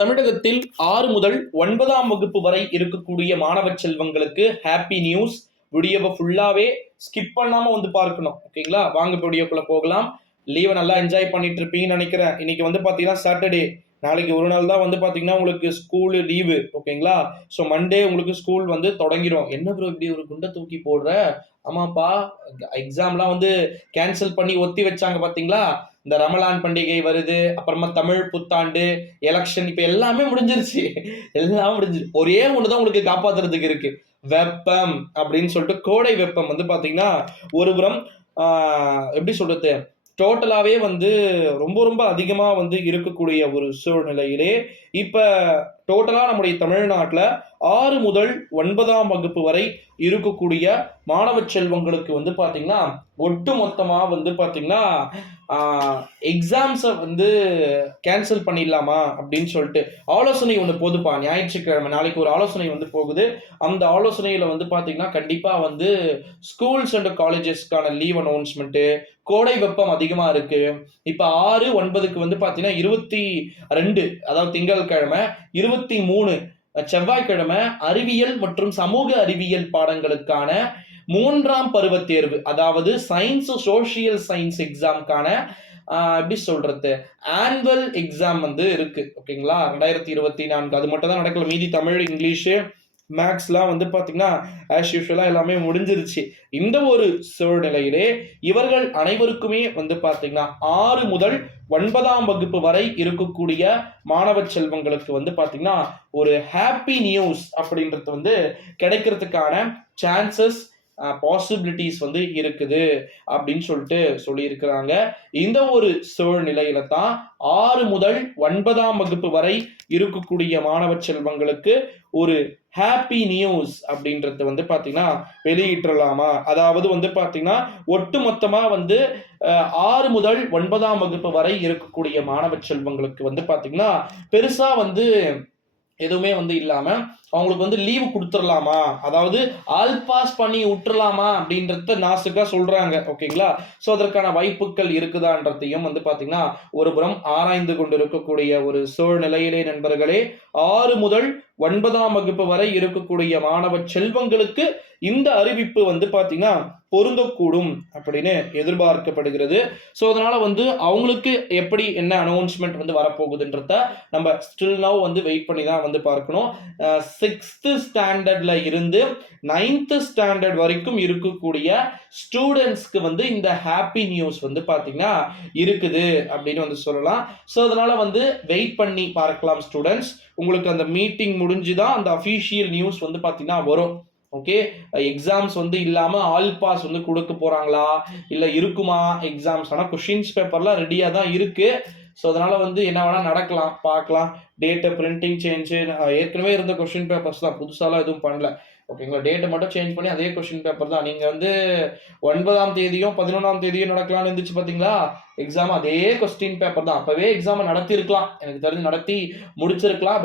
தமிழகத்தில் ஆறு முதல் ஒன்பதாம் வகுப்பு வரை இருக்கக்கூடிய மாணவ செல்வங்களுக்கு ஹாப்பி நியூஸ் வீடியோவை ஃபுல்லாவே ஸ்கிப் பண்ணாம வந்து பார்க்கணும். ஓகேங்களா வாங்க இப்போ வீடியோக்குள்ள போகலாம். லீவை நல்லா என்ஜாய் பண்ணிட்டு இருப்பீங்கன்னு நினைக்கிறேன். இன்னைக்கு வந்து பார்த்தீங்கன்னா சாட்டர்டே நாளைக்கு ஒரு நாள் தான் வந்து பார்த்தீங்கன்னா உங்களுக்கு ஸ்கூலு லீவு ஓகேங்களா ஸோ மண்டே உங்களுக்கு ஸ்கூல் வந்து தொடங்கிடும் என்ன ப்ரோ இப்படி ஒரு குண்டை தூக்கி போடுற? ஆமாப்பா எக்ஸாம்லாம் வந்து கேன்சல் பண்ணி ஒத்தி வச்சாங்க பார்த்தீங்களா இந்த ரமலான் பண்டிகை வருது அப்புறமா தமிழ் புத்தாண்டு எலெக்ஷன் இப்போ எல்லாமே முடிஞ்சிருச்சு. எல்லாம் முடிஞ்சிருச்சு ஒரே ஒன்று தான் உங்களுக்கு காப்பாத்துறதுக்கு இருக்கு. வெப்பம் அப்படின்னு சொல்லிட்டு கோடை வெப்பம் வந்து பார்த்தீங்கன்னா ஒரு புறம் எப்படி சொல்றது? டோட்டலாகவே வந்து ரொம்ப ரொம்ப அதிகமாக வந்து இருக்கக்கூடிய ஒரு சூழ்நிலையிலே இப்போ டோட்டலாக நம்முடைய தமிழ்நாட்டில் ஆறு முதல் ஒன்பதாம் வகுப்பு வரை இருக்கக்கூடிய மாணவ செல்வங்களுக்கு வந்து பார்த்தீங்கன்னா ஒட்டு மொத்தமாக வந்து பார்த்திங்கன்னா எக்ஸாம்ஸை வந்து கேன்சல் பண்ணிடலாமா அப்படின்னு சொல்லிட்டு ஆலோசனை ஒன்று போதுப்பா. ஞாயிற்றுக்கிழமை நாளைக்கு ஒரு ஆலோசனை வந்து போகுது. அந்த ஆலோசனையில் வந்து பார்த்திங்கன்னா கண்டிப்பாக வந்து ஸ்கூல்ஸ் அண்ட் காலேஜஸ்க்கான லீவ் அனௌன்ஸ்மெண்ட்டு கோடை வெப்பம் அதிகமாக இருக்குது இப்போ ஆறு ஒன்பதுக்கு வந்து பார்த்தீங்கன்னா இருபத்தி ரெண்டு அதாவது திங்கட்கிழமை இருபத்தி மூணு செவ்வாய்க்கிழமை அறிவியல் மற்றும் சமூக அறிவியல் பாடங்களுக்கான மூன்றாம் பருவ தேர்வு அதாவது சயின்ஸ் சோஷியல் சயின்ஸ் எக்ஸாம்க்கான எப்படி சொல்றது ஆனுவல் எக்ஸாம் வந்து இருக்கு ஓகேங்களா ரெண்டாயிரத்தி இருபத்தி நான்கு அது மட்டும் தான் நடக்கல மீதி தமிழ் இங்கிலீஷு மேக்ஸ்லாம் வந்து பார்த்தீங்கன்னா ஆஸ் யூஷுவலாக எல்லாமே முடிஞ்சிருச்சு. இந்த ஒரு சூழ்நிலையிலே இவர்கள் அனைவருக்குமே வந்து பார்த்தீங்கன்னா ஆறு முதல் ஒன்பதாம் வகுப்பு வரை இருக்கக்கூடிய மாணவ செல்வங்களுக்கு வந்து பார்த்தீங்கன்னா ஒரு ஹாப்பி நியூஸ் அப்படின்றது வந்து கிடைக்கிறதுக்கான சான்சஸ் பாசிபிலிட்டிஸ் வந்து இருக்குது அப்படின்னு சொல்லிட்டு சொல்லியிருக்கிறாங்க. இந்த ஒரு சூழ்நிலையில தான் ஆறு முதல் ஒன்பதாம் வகுப்பு வரை இருக்கக்கூடிய மாணவ செல்வங்களுக்கு ஒரு ஹாப்பி நியூஸ் அப்படின்றது வந்து பார்த்தீங்கன்னா வெளியிட்டுலாமா அதாவது வந்து பார்த்தீங்கன்னா ஒட்டு மொத்தமாக வந்து ஆறு முதல் ஒன்பதாம் வகுப்பு வரை இருக்கக்கூடிய மாணவ செல்வங்களுக்கு வந்து பார்த்தீங்கன்னா பெருசாக வந்து எதுவுமே வந்து இல்லாமல் அவங்களுக்கு வந்து லீவு கொடுத்துடலாமா? அதாவது ஆல் பாஸ் பண்ணி விட்டுறலாமா அப்படின்றத நாசுக்காக சொல்கிறாங்க ஓகேங்களா? ஸோ அதற்கான வாய்ப்புகள் இருக்குதான்றதையும் வந்து பார்த்திங்கன்னா ஒரு புறம் ஆராய்ந்து கொண்டு இருக்கக்கூடிய ஒரு சூழ்நிலையிலே நண்பர்களே ஆறு முதல் ஒன்பதாம் வகுப்பு வரை இருக்கக்கூடிய மாணவ செல்வங்களுக்கு இந்த அறிவிப்பு வந்து பார்த்தீங்கன்னா பொருந்தக்கூடும் அப்படின்னு எதிர்பார்க்கப்படுகிறது. ஸோ அதனால வந்து அவங்களுக்கு எப்படி என்ன அனௌன்ஸ்மெண்ட் வந்து வரப்போகுதுன்றத நம்ம ஸ்டில் நவ் வந்து வெயிட் பண்ணி தான் வந்து பார்க்கணும். சிக்ஸ்த்து ஸ்டாண்டர்டில் இருந்து நைன்த்து ஸ்டாண்டர்ட் வரைக்கும் இருக்கக்கூடிய ஸ்டூடெண்ட்ஸ்க்கு வந்து இந்த ஹாப்பி நியூஸ் வந்து பார்த்தீங்கன்னா இருக்குது அப்படின்னு வந்து சொல்லலாம். ஸோ அதனால் வந்து வெயிட் பண்ணி பார்க்கலாம் ஸ்டூடெண்ட்ஸ் உங்களுக்கு அந்த மீட்டிங் முடிஞ்சு தான் அந்த அஃபீஷியல் நியூஸ் வந்து பார்த்தீங்கன்னா வரும். ஓகே எக்ஸாம்ஸ் வந்து இல்லாமல் ஆல் பாஸ் வந்து கொடுக்க போகிறாங்களா இல்லை இருக்குமா? எக்ஸாம்ஸ் ஆனால் கொஷின்ஸ் பேப்பர்லாம் ரெடியாக தான் இருக்குது ஸோ அதனால் வந்து என்ன வேணால் நடக்கலாம் பார்க்கலாம். டேட்டை பிரிண்டிங் சேஞ்சு ஏற்கனவே இருந்த கொஷின் பேப்பர்ஸ் தான். புதுசாலாம் எதுவும் பண்ணல. ஓகேங்களா டேட்டை மட்டும் சேஞ்ச் பண்ணி அதே கொஷின் பேப்பர் தான். நீங்கள் வந்து ஒன்பதாம் தேதியும் பதினொன்றாம் தேதியும் நடக்கலாம்னு இருந்துச்சு பார்த்தீங்களா எக்ஸாம் அதே கொஸ்டின் பேப்பர் தான். அப்போவே எக்ஸாமை நடத்தியிருக்கலாம். எனக்கு தெரிஞ்சு நடத்தி முடிச்சிருக்கலாம்.